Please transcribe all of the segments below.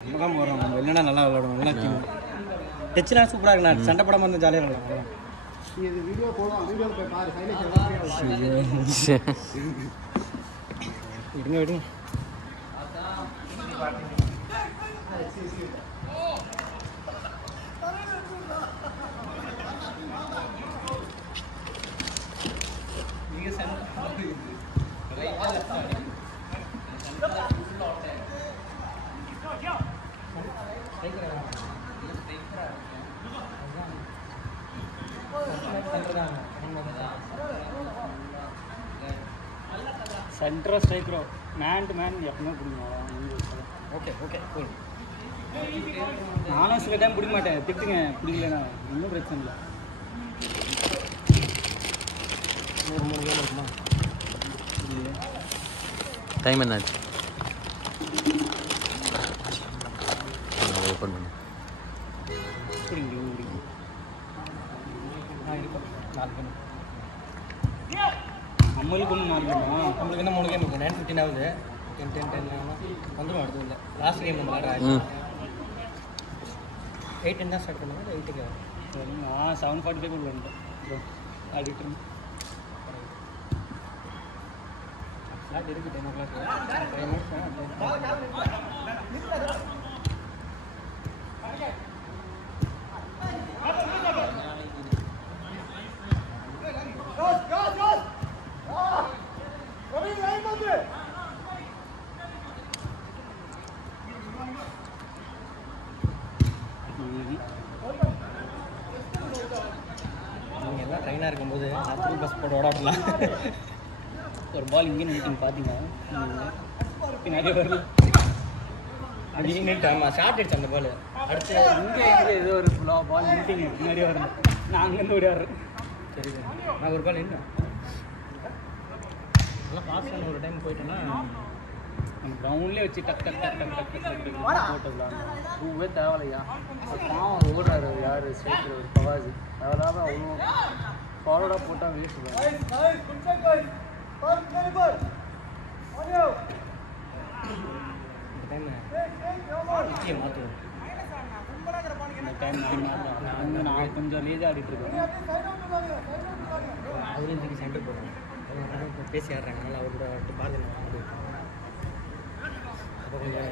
முகம் வரும் நம்ம இல்லைன்னா நல்லா விளையாடுவோம் நல்லா டீம் டச்சுலாம் சூப்பராக இருக்குண்ணா சண்டை படம் வந்து ஜாலியாக விளையாடுவோம் இது வீடியோ போடுவோம் வீடியோ போய் பாரு விடுங்க விடுங்க சென்டராக ஸ்ட்ரைக்கரோ மேன் டு மேன் எப்பவுமே பிடிக்கும். Okay okay cool. நானும் சில டைம் பிடிக்க மாட்டேன், திட்டுங்க பிடிக்கலண்ணா ஒன்றும் பிரச்சனை இல்லை. ஒரு 3 கேம் இருக்குமா? டைம் என்னாச்சு? ஓப்பன் பண்ணு. நம்மளுக்கு ஒன்று 4 கேம், நம்மளுக்கு என்ன 3 கேம் இருக்கும். 9:15 ஆகுது. 10 வந்துடும் அடுத்து இல்லை. லாஸ்ட் கேம் நம்ம விளாட்றா 8 தான் ஸ்டார்ட் பண்ணுவாங்க. 8க்கு சரி நான் 7:45 கூட வந்துட்டேன் ஆடிட்டு ஃப்ளாட் இருக்குது 10 o'clock. நீங்கள் எல்லாம் ட்ரெயினாக இருக்கும்போது நான் பஸ் போட்டு ஓடாடலாம். ஒரு பால் இங்கே நின்றுட்டிங்க பார்த்தீங்க பின்னாடி வரல அப்படி நின்றுட்டு. ஆமாம் ஷார்ட் அடிச்சு அந்த பால் அடுத்து இங்கே ஏதோ ஒரு பால் நின்றுட்டிங்க பின்னாடி வரணும். நான் அங்கேருந்து ஓடி வர்றேன். சரி நான் ஒரு பால் நின்றேன். நல்லா ஃபாஸ்ட்டான ஒரு டைம் போயிட்டோன்னா நம்ம கிரவுண்ட்லேயே வச்சு டக் டக் டக் டக் டக் டக் போட்டுக்கலாம். பூவே தேவையில்லையா பாவம் ஓடுறாரு யார் ஸ்ட்ரைக்கர் ஒரு பவாஜி தேவையில்லாமல் அவ்வளோ ஃபார்வர்டாக போட்டால் வேஸ்ட் பண்ணுவோம். மாற்றுவோம் இந்த டைம் நான் கொஞ்சம் லேஜாக ஆடிட்டு இருக்கேன். அவரும் தூக்கி சென்டர் போடுறோம். பேசி ஆடுறாங்க நல்லா அவர் கூட பாரதி அப்போ கொஞ்சம்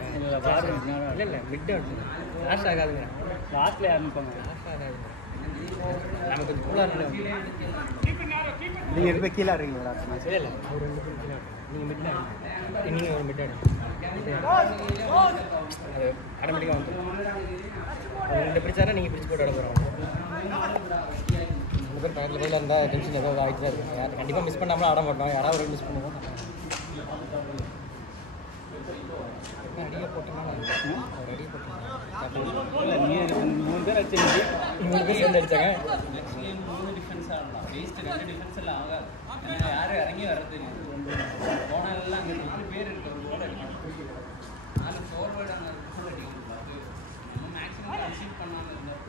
இல்லை இல்லை மிட் ஆடுங்க லாஸ்ட் ஆகாதுங்க. லாஸ்ட்டில் ஆரம்பிப்பாங்க. லாஸ்ட் ஆகாதுங்க. நம்ம கொஞ்சம் கூலாக நீங்கள் இருக்க கீழே ஆடுறீங்களா? இல்லை இல்லை அவர் 2 பேரும் கீழே ஆடுங்க. நீங்கள் மிட் ஆடுங்க. நீங்கள் ஒரு மிட் ஆடுங்க. அது ஆட்டோமேட்டிக்காக வந்துடும். அவர் 2 பிடிச்சாரா நீங்கள் பிடிச்சி போட்டு ஆட போகிறோம். 2 பேர் பக்கத்தில் போயில இருந்தால் டென்ஷன் ஏதாவது ஆகிட்டு தான் இருக்கும். யார் கண்டிப்பாக மிஸ் பண்ணாமலாம் ஆட மாட்டோம். யாராவது ஒரு மிஸ் பண்ணுவோம். அடியை போட்டோம்னா ஒரு அடியை போட்டோம். இல்லை நீங்கள் 3 பேர் அடிச்சிங்க. 3 பேர் சேர்ந்து அடித்தாங்க. 3 டிஃபென்ஸ் ஆடலாம். வேஸ்ட்டு 2 டிஃபென்ஸ் எல்லாம் ஆகாது. யாரும் இறங்கி வர்றது போனாலெல்லாம் அங்கே 4 பேர் இருக்க ஒரு கோல் அடிக்கணும். 4 ஃபார்வேர்டு அங்கே கோல் அடிக்கணும். நம்ம மேக்ஸிமம் அச்சீவ் பண்ணாமல் இருந்தோம்.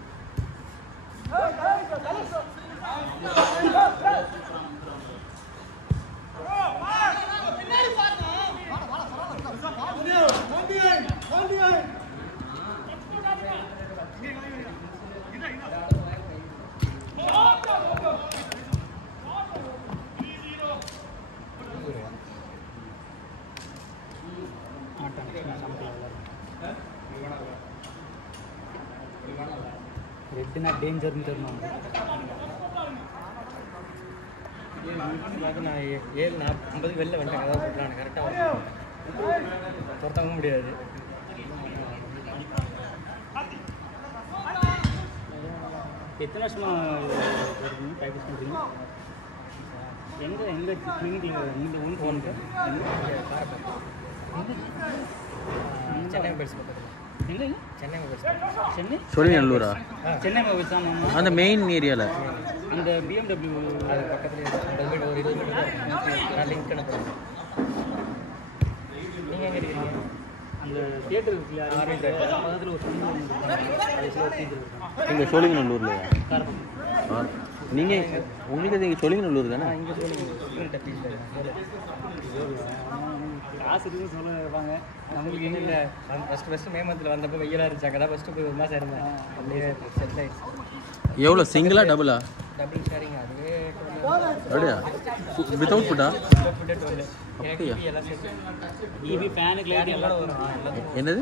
ரெட்டுனா டேஞ்சர்னு தெரியும். நான் 7:50 வெளில வந்துட்டேன். அதாவது சொல்கிறாங்க கரெக்டாக துரத்தவும் முடியாது. எத்தனை வருஷமாக ப்ராக்டிஸ் பண்ணுறீங்க? எங்கே கிளினிக்கில் இந்த ஒன்று சென்னை மொபைல்ஸ் பக்கத்தில். எங்கே சென்னை மொபைல்ஸ்? சென்னை சோழிங்கநல்லூரா? சென்னை மொபைல்ஸ் தான். அந்த மெயின் ஏரியாவில் அந்த BMW அது பக்கத்துலேயே ஒரு 20 மீட்டர் நான் லிங்க் அனுப்புகிறேன். நீங்கள் எங்கே இருக்கீங்க? அந்த தியேட்டர் இருக்குல்ல பக்கத்தில் ஒரு இங்கே சோழிங்கநல்லூர்லையா? நீங்கள் உங்களுக்கு அது இங்கே சோழிங்கநல்லூர் தானே? இங்கே சோழிங்கநல்லூர் காசு இருக்குன்னு சொல்ல வைப்பாங்க. நம்மளுக்கு எங்கே இல்லை. ஃபஸ்ட்டு மே மந்தில் வந்தப்போ வெயிலாக இருந்துச்சு. அங்கே தான் ஃபஸ்ட்டு போய் 1 மாதம் இருந்தேன். அப்படியே செட்டில் ஆயிடுச்சு. எவ்வளோ சிங்கிளா டபுளா? Double sharing. அதுவே அப்படியா? வித்தவுட் ஃபுட்டா? அப்படியா? டிவி ஃபேனுக்கு லைட் எல்லாம் வரும். என்னது?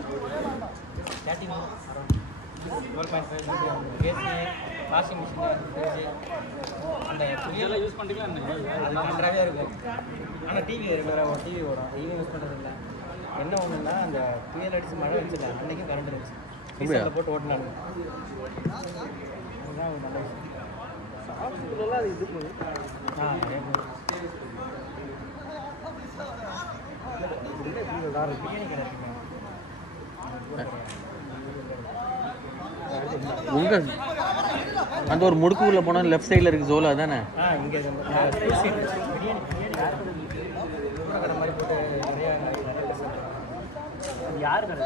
12.5 ஏசி, வாஷிங் மிஷின், ஃப்ரிட்ஜு அந்த இதெல்லாம் யூஸ் பண்ணிக்கலாம். அது நன்றாகவே இருக்கும். ஆனால் டிவி ரெகுலராக டிவி ஓடும். டிவி யூஸ் பண்ணுறது இல்லை. என்ன ஒன்றுன்னா அந்த புயல் அடித்து மழை வச்சுல அன்றைக்கும் கரண்ட் இருந்துச்சு. சீசனில் போட்டு ஓட்டினாங்க. அதுதான் ஒரு நல்ல விஷயம். சாப்பிட்டுலாம் அது இது போகுது. பிரியாணி கடை இருக்குங்க. உங்க அந்த ஒரு முடுக்குள்ள போனால் லெஃப்ட் சைடில் இருக்குது ஜோலா தானே? இங்கே யார் கடை?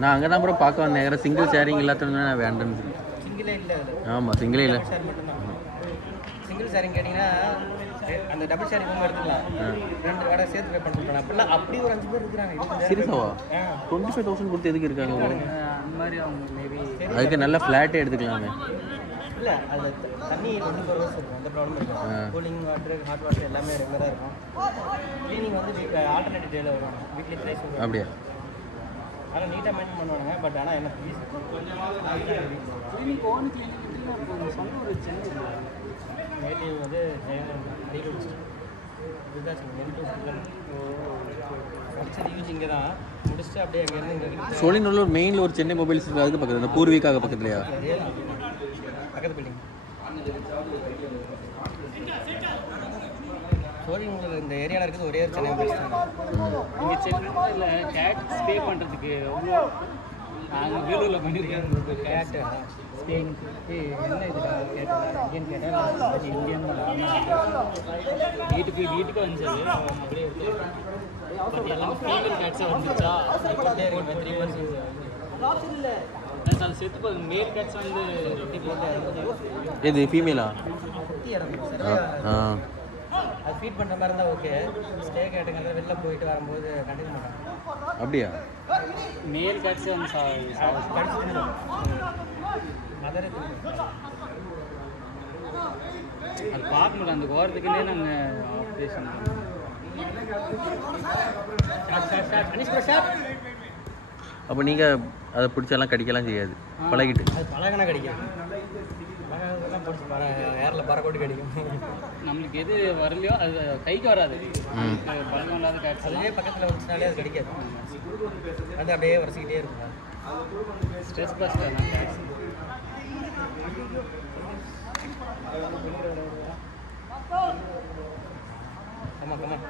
நான் அங்கே தான் கூட பார்க்க வந்தேன். வேறு சிங்கிள் ஷேரிங் இல்லாதவங்க நான் வேண்டேன்னு சொல்லி. சிங்கிளே இல்லை. ஆமாம், சிங்கிளே இல்லை. ஷேர் மட்டும்தான். சிங்கிள் ஷேரிங் கேட்டிங்கன்னா அந்த டபுள் ஷேரிங் ரூம் எடுத்துக்கலாம். 2 கடை சேர்த்து பே பண்ணுறாங்க. அப்படிலாம் அப்படி ஒரு 5 பேர் இருக்கிறாங்க. சீரியஸாவா? 25,000 கொடுத்து எதுக்கு இருக்காங்க? அந்த மாதிரி அவங்க மேபி அதுக்கு நல்ல ஃப்ளாட்டே எடுத்துக்கலாமே. இல்லை, அது தண்ணி 24 ஹவர்ஸ் இருக்கும். அந்த ப்ராப்ளம் இருக்கும். கூலிங் வாட்டர், ஹாட் வாட்டர் எல்லாமே ரெகுலராக இருக்கும். க்ளீனிங் வந்து ஆல்டர்னேட்டிவ் டேல வரும். வீக்லி த்ரைஸ் வரும். அப்படியா? ஆனால் நீட்டாக மெயின்டைன் பண்ணுவாங்க. பட் ஆனால் என்ன ஃபீஸ் க்ளீனிங் ஓன் க்ளீனிங் சொந்த ஒரு சென்னை நேட்டிவ் வந்து அரியலூர். இதுதான் படித்தது யூஸ் இங்கே தான் முடிச்சுட்டு அப்படியே அங்கேருந்து சோழிநல்லூர் மெயினில் ஒரு சென்னை மொபைல்ஸ் இருக்குது. அதுக்கு பக்கத்தில் இந்த பூர்வீக்காக பக்கத்துலையா? பக்கத்து பில்டிங். சோழிநல்லூர் இந்த ஏரியாவில் இருக்குது ஒரே ஒரு சென்னை மொபைல்ஸ் தான். இங்கே சென்னை இல்லை கேட் ஸ்டே பண்ணுறதுக்கு எவ்வளோ நாங்கள் வேலூரில் பண்ணியிருக்கேன். கேட்டு ஸ்பெயின் என்ன இது கேட்டு இந்தியன் கேட்டால் இந்தியன் வீட்டுக்கு வந்துச்சது. அப்படியே பட் எல்லாமே ஃபீமேல் கேட்ஸே வந்துச்சா 3 மந்த்ஸ் அது செத்து போகுது. மேல் கேட்ஸ் வந்து ரொட்டி போட்டு இது ஃபீமேலா? குட்டி இறங்கும். அது ஃபீட் பண்ணுற மாதிரி இருந்தால் ஓகே. ஸ்டே கேட்டுங்க வெளில போயிட்டு வரும்போது கண்டினியூ பண்ணுறாங்க. அப்படியா? மேல் கேட்ஸே வந்து கடிச்சு மதரே அது பார்க்க முடியல. அந்த கோரத்துக்குன்னே நாங்கள் ஆப்ரேஷன் அப்போ நீங்கள் அதை பிடிச்செல்லாம் கடிக்கலாம் செய்யாது, பழகிட்டு? அது பழகினா கடிக்கும். பழகெல்லாம் பிடிச்சி ஏரில் பறக்கோட்டு கடிக்கும். நம்மளுக்கு எது வரலையோ அது கைக்கு வராது. பழகம் இல்லாத கேட்ஸ் அதுவே பக்கத்தில் வந்துச்சுனாலே அது கடிக்காது. அது அப்படியே உரசிக்கிட்டே இருக்கும். Stress buster cats. ஆமாம் ஆமாம்.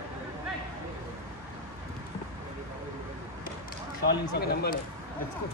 ஷாலிங் சார் நம்பர் லெட்ஸ் கோ.